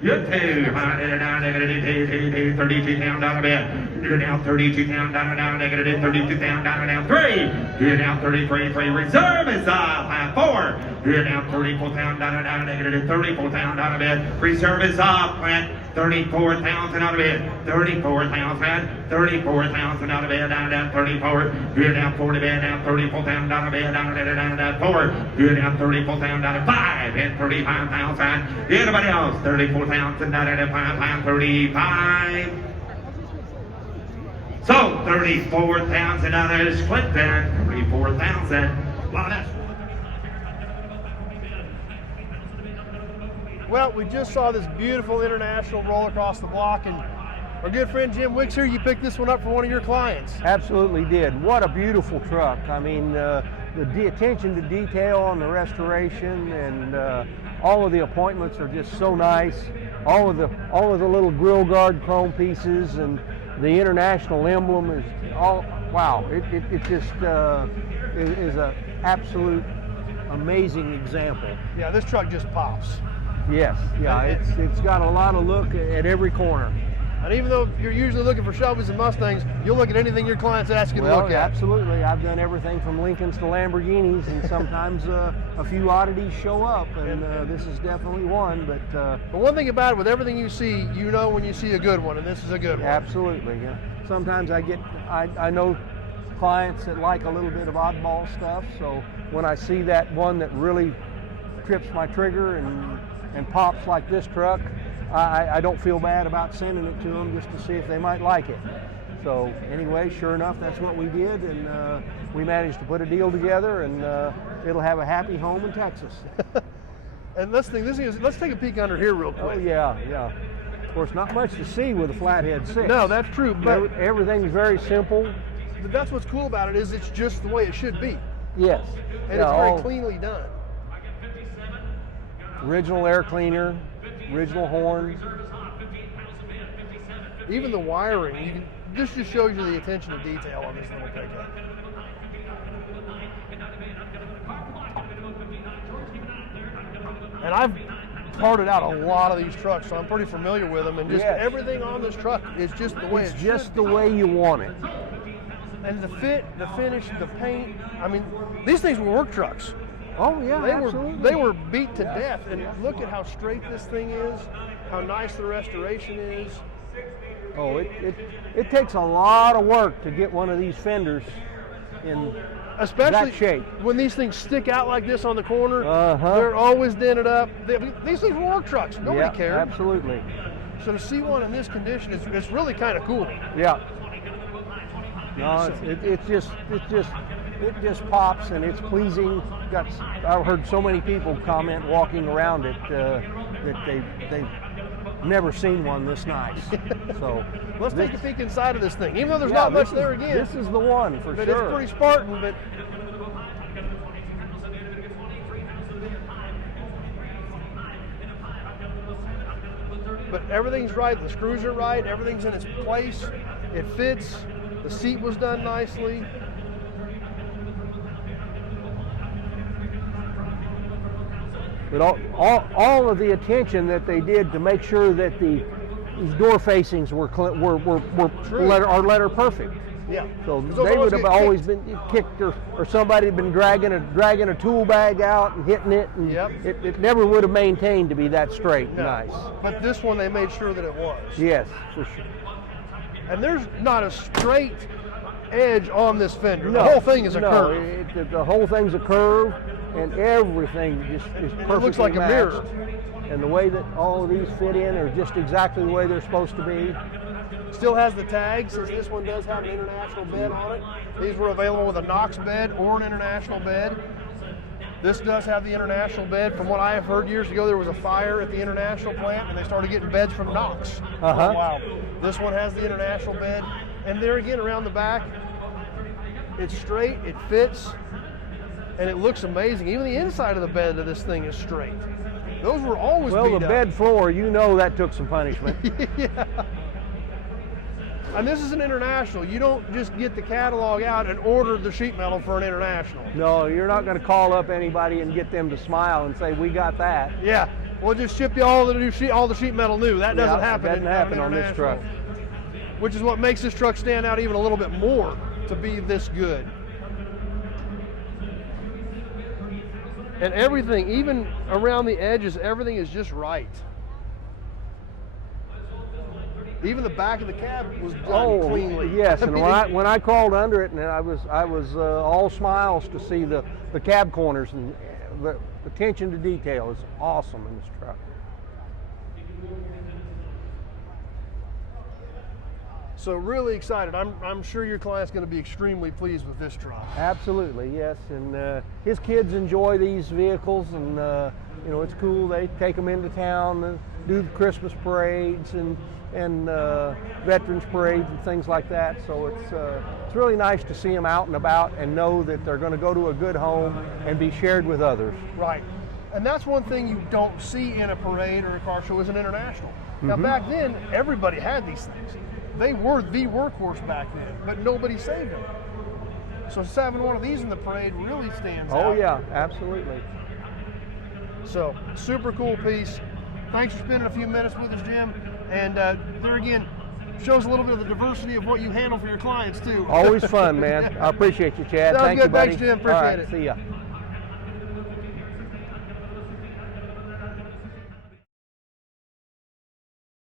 You're 200 down, negative 32 down, down a bit. You're now 32 down, negative 32 down, down 3. You're now 33, 3. Reserve is up, 4. You're now 34 down, negative 34 down, down a bit. Reserve is up, 34,000 out of it, 34,000, 34,000 out of it, down 34. You're down 40 bid, down 34,000 down a bit, down 4. You're down 34,000 down 5, and 35,000. Anybody else? 34,000 down at 5, 35. So 34,000 others, Clinton, 34,000. Wow, that's. Well, we just saw this beautiful international roll across the block, and our good friend Jim Wicks here, you picked this one up for one of your clients. Absolutely did. What a beautiful truck. I mean, the attention to detail on the restoration and all of the appointments are just so nice. All of the little grill guard chrome pieces and the international emblem is all, wow. It just is an absolute amazing example. Yeah, this truck just pops. Yes, yeah, it's got a lot of look at every corner. And even though you're usually looking for Shelbys and Mustangs, you'll look at anything your clients ask you to look at. Absolutely. I've done everything from Lincolns to Lamborghinis, and sometimes a few oddities show up, and this is definitely one. But one thing about it, with everything you see, you know when you see a good one, and this is a good one. Absolutely. Yeah. Sometimes I know clients that like a little bit of oddball stuff, so when I see that one that really trips my trigger and pops like this truck, I don't feel bad about sending it to them just to see if they might like it. So anyway, sure enough, that's what we did, and we managed to put a deal together, and it'll have a happy home in Texas. And let's take a peek under here real quick. Oh yeah. Of course, not much to see with a flathead 6. No, that's true, but everything's very simple. But that's what's cool about it, is it's just the way it should be. Yes. And it's very cleanly done. Original air cleaner, original horn. Even the wiring, this just shows you the attention to detail on this little pickup. And I've parted out a lot of these trucks, so I'm pretty familiar with them, and just everything on this truck is just the way it's just the way you want it. And the fit, the finish, the paint, I mean, these things were work trucks. Oh yeah, absolutely. They were beat to death, and look at how straight this thing is, how nice the restoration is. Oh, it takes a lot of work to get one of these fenders in especially that shape. When these things stick out like this on the corner, they're always dented up. These things were work trucks. Nobody cared. Absolutely. So to see one in this condition, it's really kind of cool. Yeah. No, it just pops, and it's pleasing. I've heard so many people comment walking around it that they've never seen one this nice. So let's take a peek inside of this thing. Even though there's not much there again. This is the one for sure. It's pretty Spartan, but everything's right. The screws are right. Everything's in its place. It fits. The seat was done nicely. But all of the attention that they did to make sure that these door facings were letter perfect. Yeah. So they would have always been kicked, or somebody had been dragging a tool bag out and hitting it, and it never would have maintained to be that straight and nice. But this one, they made sure that it was. Yes, for sure. And there's not a straight edge on this fender. No, the whole thing is a curve. The whole thing's a curve, and everything just is perfectly it looks like matched. a mirror. And the way that all of these fit in are just exactly the way they're supposed to be. Still has the tag, since this one does have an international bed on it. These were available with a Knox bed or an international bed. This does have the international bed. From what I have heard years ago, there was a fire at the international plant, and they started getting beds from Knox. Wow. This one has the international bed. And there again, around the back, it's straight, it fits, and it looks amazing. Even the inside of the bed of this thing is straight. Those were always beat up. Well, the bed floor, you know that took some punishment. Yeah. And this is an international. You don't just get the catalog out and order the sheet metal for an international. No, you're not going to call up anybody and get them to smile and say, we got that. Yeah. We'll just ship you all the sheet metal new. That doesn't happen. That doesn't happen on this truck. Which is what makes this truck stand out even a little bit more to be this good. And everything, even around the edges, everything is just right. Even the back of the cab was done cleanly. Yes, and when I crawled under it, and I was all smiles to see the cab corners, and the attention to detail is awesome in this truck. So really excited. I'm sure your client's going to be extremely pleased with this truck. Absolutely, yes. And his kids enjoy these vehicles, and you know, it's cool. They take them into town and do the Christmas parades and veterans parades and things like that. So it's really nice to see them out and about and know that they're going to go to a good home and be shared with others. Right. And that's one thing you don't see in a parade or a car show is an international. Now back then, everybody had these things. They were the workhorse back then, but nobody saved them. So just having one of these in the parade really stands out. Oh yeah, absolutely. So super cool piece. Thanks for spending a few minutes with us, Jim. And there again, shows a little bit of the diversity of what you handle for your clients too. Always fun, man. I appreciate you, Chad. Sounds Thank good. you, buddy. Thanks, Jim. All right, Appreciate it. see ya.